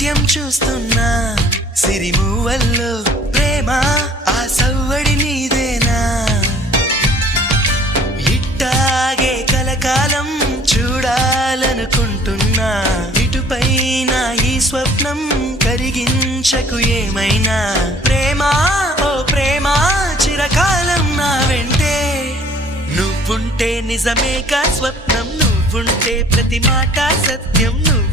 నాట్యం చూస్తున్నా సిరిమూవల్లో ప్రేమ ఆ సవ్వడి నీదేనా ఇట్టాగే కలకాలం చూడాలనుకుంటున్నా ఇటుపైన ఈ స్వప్నం కరిగించకు ఏమైనా ప్రేమ ఓ ప్రేమ చిరకాలం నా వెంటే నువ్వుంటే నిజమేగా స్వప్నం నువ్వుంటే ప్రతి మాట సత్యం నువ్వు